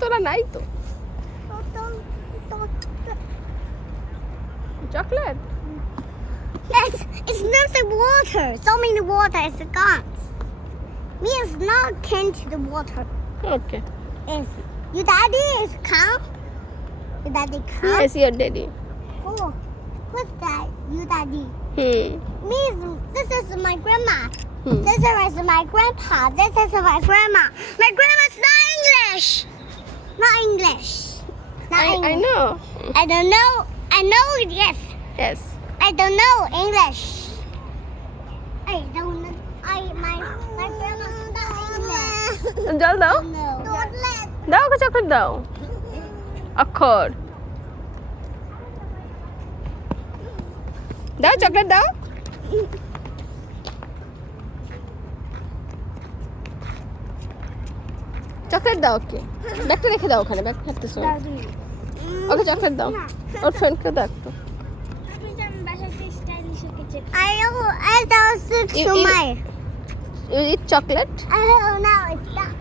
তোরা নাই তো chocolate It's not the water. So many water is gone. Me is not can to the water. Okay Is your daddy is come? Your daddy come? yes your daddy Oh, what's that? Your daddy. Hmm Me is, this is my grandma. Hmm. This is my grandpa. This is my grandma. My grandma's not English. Not English. Not I English. know I don't know. I know it, yes. yes I don't know English. I don't know. My grandma's not English. জল দাও No. Don't let. দাও ওকে chocolate দাও অক্ষর দাও chocolate দাও chocolate দাও ওকে ব্যাগটা রেখে দাও ওখানে ব্যাগ হাঁটতে সময় ওকে চকলেট দাও ওর ফ্রেন্ডকে দাও একটু I don't You to eat- my. You eat chocolate I don't know. It's that.